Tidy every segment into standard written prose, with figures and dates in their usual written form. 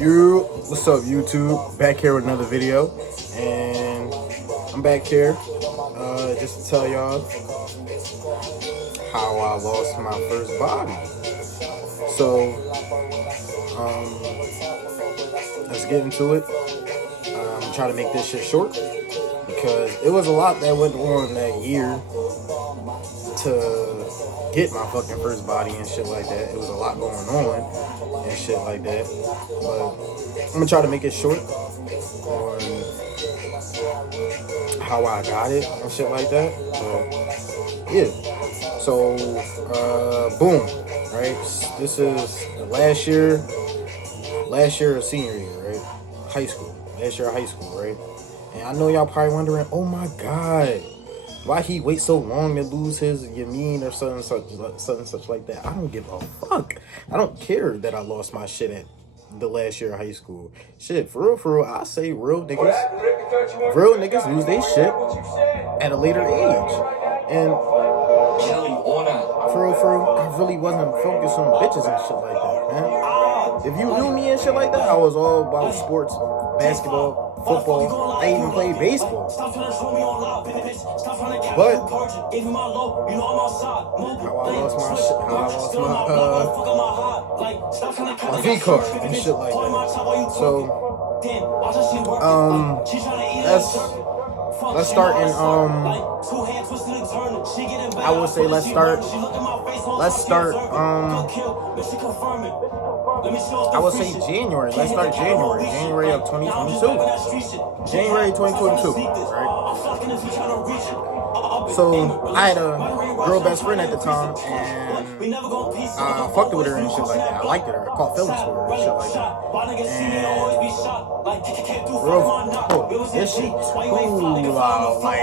What's up, YouTube? Back here with another video, and I'm back here just to tell y'all how I lost my first body. So, let's get into it. I'm trying to make this shit short because it was a lot that went on that year to get my fucking first body and shit like that. It was a lot going on and shit like that. But I'm gonna try to make it short on how I got it and shit like that. But yeah. So boom. Right? This is last year of senior year, right? High school. Last year of high school, right? And I know y'all probably wondering, oh my god, why he wait so long to lose his Yamin or something such like that. I don't give a fuck. I don't care that I lost my shit at the last year of high school. Shit, for real, I say real niggas lose their shit at a later age. And for real, I really wasn't focused on bitches and shit like that, man. If you knew me and shit like that, I was all about sports, basketball, football. I even played baseball. But my V card and shit like that. So let's start in I would say let's start I would say January. Let's start January of 2022. January 2022, right? So I had a girl best friend at the time, and I fucked with her and shit like that. I liked her. I caught feelings for her and shit like that. And this shit too loud, like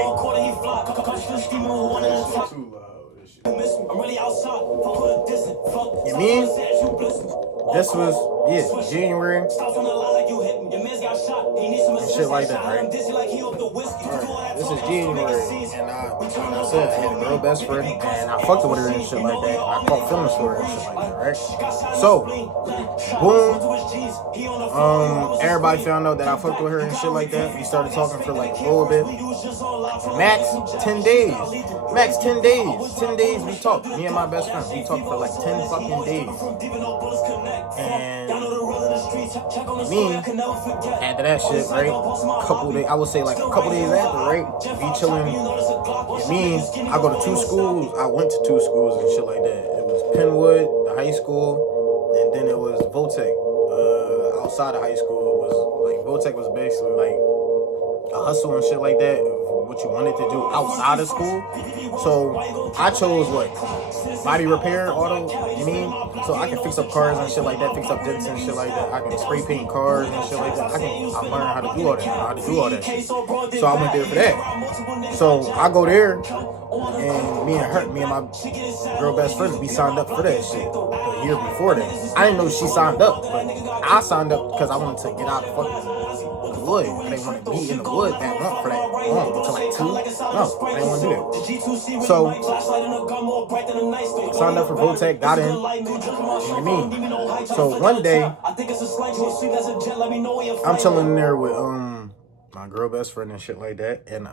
you mean? This was January and shit like that, right? This is January, and like I said, I had a girl best friend, and I fucked with her and shit like that. And I caught feelings for her and shit like that, right? So, boom, everybody found out that I fucked with her and shit like that. We started talking for like a little bit. Max 10 days. 10 days we talked. Me and my best friend. We talked for like 10 fucking days. And me, after that shit, right? I would say like a couple days after, right? We chilling. Me, I go to two schools. I went to two schools and shit like that. It was Penwood, the high school, and then it was Votech. Outside of high school, it was like Votech was basically like a hustle and shit like that, what you wanted to do outside of school. So I chose what? Body repair, auto, you mean? So I can fix up cars and shit like that, fix up dents and shit like that. I can spray paint cars and shit like that. I learned how to do all that, shit. So I went there for that. So I go there, and me and my girl best friend, we signed up for that shit the year before that. I didn't know she signed up, but I signed up because I wanted to get out of fucking wood. I didn't want to be in the wood that long for that long until like 2. No, I didn't want to do that. So signed up for Votech, got in. You know what I mean? So one day I'm chilling in there with my girl best friend and shit like that, and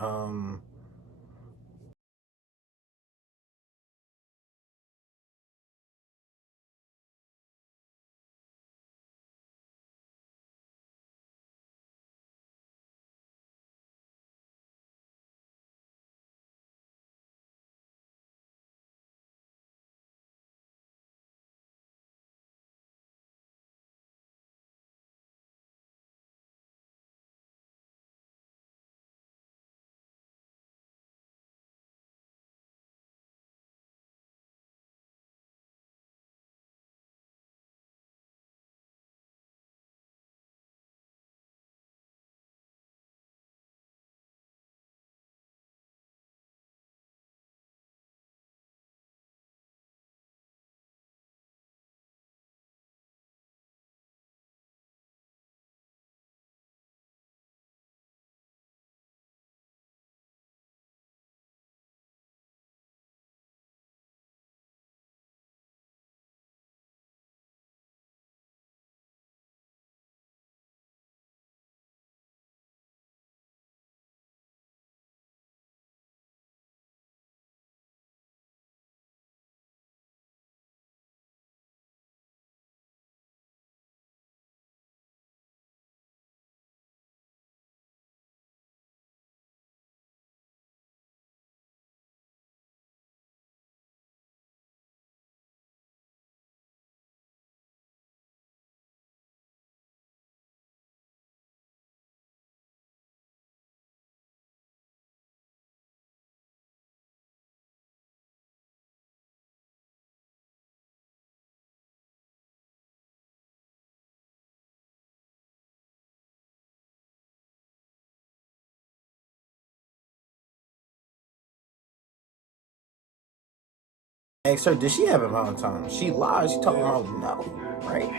asked her, did she have a Valentine? She lied. She talking about no, right?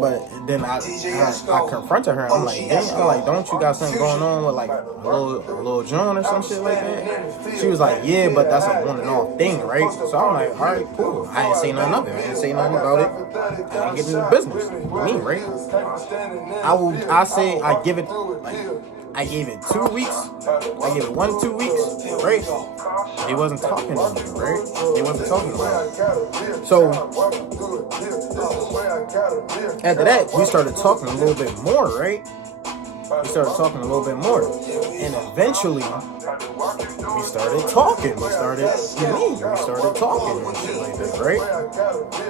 But then I confronted her. I'm like, damn, I'm like, don't you got something going on with like a little John or some shit like that? She was like, yeah, but that's a one and off thing, right? So I'm like, all right, cool. I ain't say nothing of it. I ain't say nothing about it. I ain't getting into business. Me, right? I give it like. I gave it 2 weeks. I gave it 1 2 weeks, right? They wasn't talking to me, right? They wasn't talking to me. So after that, we started talking a little bit more, right? We started talking a little bit more, and eventually we started talking. We started talking and shit like that, right?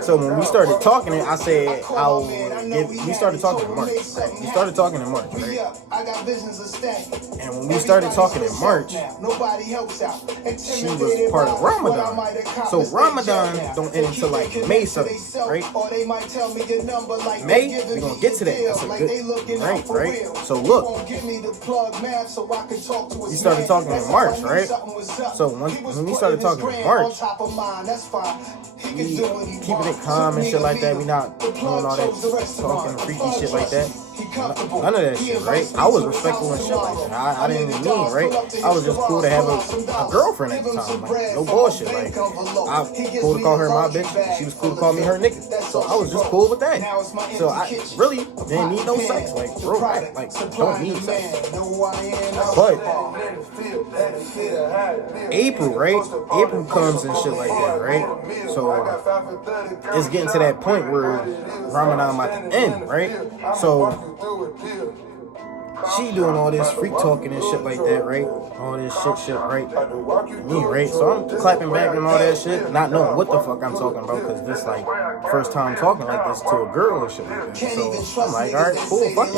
So when we started talking, I said we started talking in March. Right? We started talking in March, right? And when we started talking in March, she was part of Ramadan. So Ramadan don't end until like May 7th, right? May, we're gonna get to that. That's a good right? So look, we started talking in March, right? So when we started talking in March, we keeping it calm and shit like that. We not doing all that talking freaky shit like that. None of that shit, right? I was respectful and shit like that. I didn't even mean, right? I was just cool to have a girlfriend at the time. Like, no bullshit. Like, I cool to call her my bitch. She was cool to call me her nigga. So I was just cool with that. So I really didn't need no sex. Like, bro, like, don't need sex. But April, right? April comes and shit like that, right? So it's getting to that point where Ramadan about to end, right? So she doing all this freak talking and shit like that, right? All this shit, right? Me, right? So I'm clapping back and all that shit, not knowing what the fuck I'm talking about, because this like first time talking like this to a girl and shit like that. So I'm like, all right, cool, fuck it.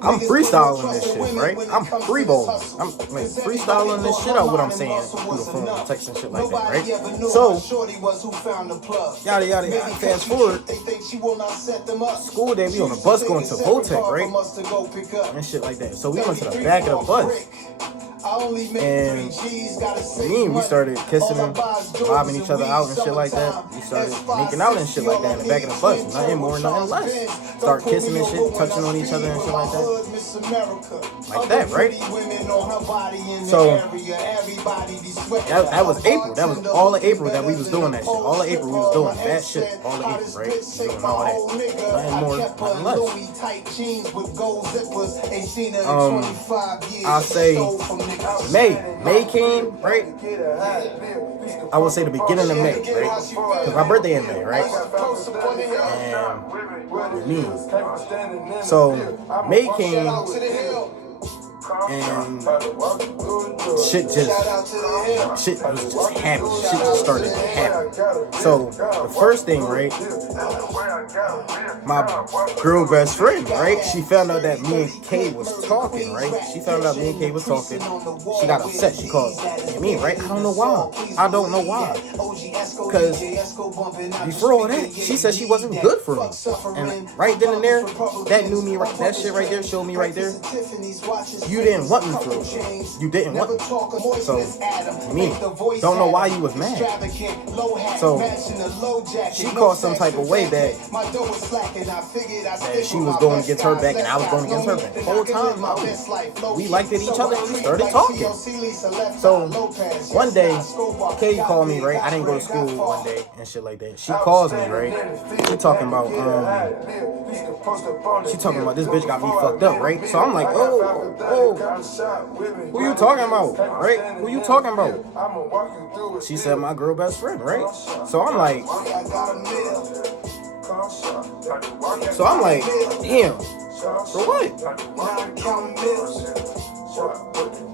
I'm freestyling this shit, right? I'm freeballing. I'm like freestyling this shit out what I'm saying through the phone and text and shit like that, right? So yada yada yada. Fast forward, school day, we on a bus going to Votech, right? And shit like that. So we went to the back of the bus. And we started kissing and bobbing each other out and shit like that. We started making out and shit like that in the back of the bus. Nothing more, nothing less. Start kissing and shit, touching on each other and shit like that. Like that, right? So that was April. That was all of April that we was doing that shit. All of April we was doing that shit. All of April, right? We was doing all that. Nothing more, nothing less. I'll say May came, right? I would say the beginning of May, right? Because my birthday in May, right? And me. So May came, and shit was just happening. Shit just started to happen. So the first thing, right? My girl best friend, right? She found out that me and Kay was talking, right? She found out me and Kay was talking. She got upset. She called me, right? I don't know why. Because before all that, she said she wasn't good for me. And right then and there, that knew me. That shit right there showed me right there. You didn't want me for it. You didn't want me. So, me, don't know why you was mad. So, she called some type of way that she was going against her back and I was going against her back. The whole time, no. We liked it each other and we started talking. So, one day, Kay called me, right? I didn't go to school one day and shit like that. She calls me, right? She talking about this bitch got me fucked up, right? So I'm like, oh, who you talking about, right? Who you talking about? She said my girl best friend, right? So I'm like, damn, for what?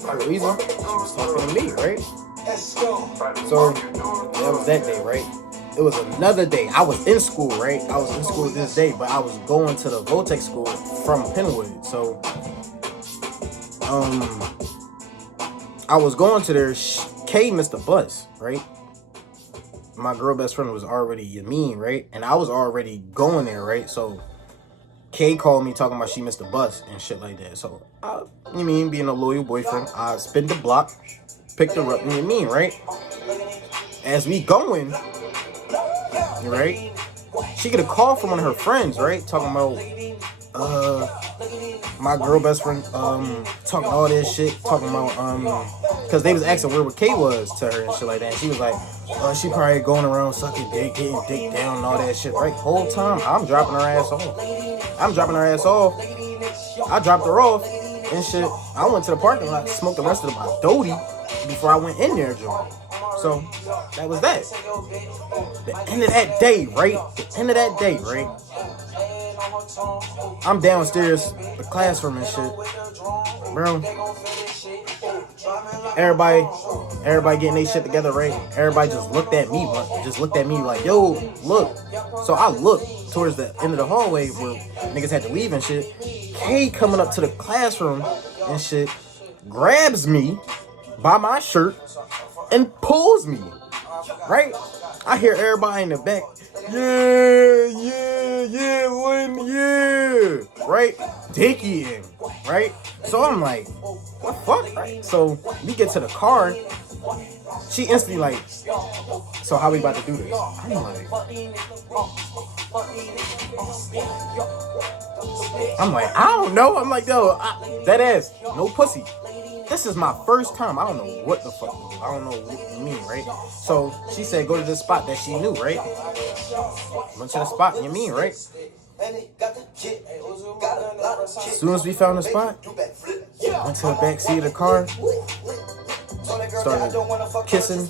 For a reason, she was talking to me, right? So that was that day, right? It was another day. I was in school, right? I was in school this day, but I was going to the Votech school from Penwood. So, I was going to there. Kay missed the bus, right? My girl best friend was already Yamin, right? And I was already going there, right? So, Kay called me talking about she missed the bus and shit like that. So, being a loyal boyfriend, I spin the block, picked her up, right? as we going, right, she get a call from one of her friends, right, talking about my girl best friend talking all this shit, talking about because they was asking where Kay was to her and shit like that, and she was like, she probably going around sucking dick, getting dick down and all that shit, right? Whole time I'm dropping her ass off. I dropped her off and shit. I went to the parking lot, smoked the rest of my Doty before I went in there, Joe. So that was that. The end of that day, right? I'm downstairs, the classroom and shit, bro. Everybody getting their shit together, right? Everybody just looked at me like, yo, look. So I looked towards the end of the hallway where niggas had to leave and shit. Kay coming up to the classroom and shit, grabs me by my shirt and pulls me, right? I hear everybody in the back, yeah, Lynn, yeah, right? Dickieing, right? So I'm like, what the fuck, right? So we get to the car, she instantly like, so how we about to do this? I'm like, I don't know. I'm like, yo, that ass, no pussy. This is my first time. I don't know what the fuck. I don't know what you mean, right? So she said, go to this spot that she knew, right? Went to the spot, you mean, right? As soon as we found the spot, went to the back seat of the car, started kissing,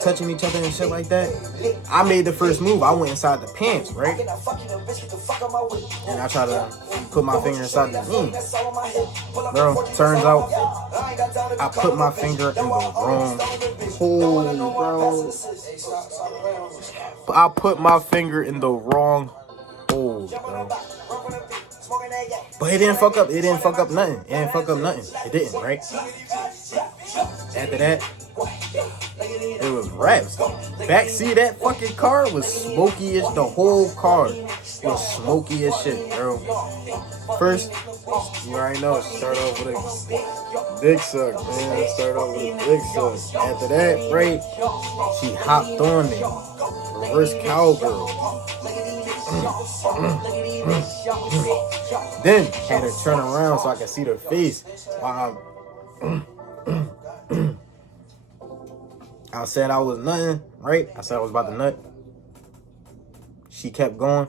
touching each other and shit like that. I made the first move. I went inside the pants, right? And I tried to put my finger inside the Bro, turns out I put my finger in the wrong hole, bro. I put my finger in the wrong hole, bro. But it didn't fuck up. It didn't, right? After that, it was raps. Backseat of that fucking car was smoky as the whole car was smoky as shit, bro. First, you already know, start off with a dick suck, man. After that, right, she hopped on me. Reverse cowgirl. Then had her turn around so I could see her face. I said I was nutting, right? I said I was about to nut. She kept going.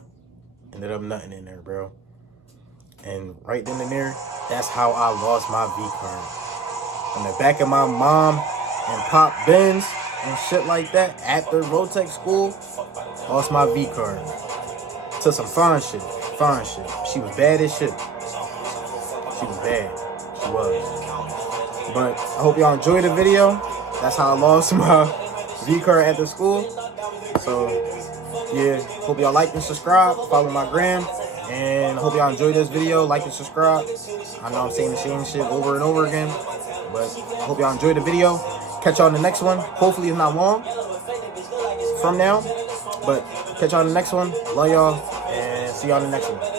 Ended up nutting in there, bro. And right then and there, that's how I lost my V card. In the back of my mom and pop Benz and shit like that, after Rotec school, lost my V card. To some fine shit. She was bad as shit. She was bad. She was. But I hope y'all enjoyed the video. That's how I lost my V card after school. So, yeah. Hope y'all like and subscribe. Follow my gram. And I hope y'all enjoyed this video. Like and subscribe. I know I'm saying the same shit over and over again. But I hope y'all enjoyed the video. Catch y'all in the next one. Hopefully it's not long from now. But catch y'all in the next one. Love y'all. And see y'all in the next one.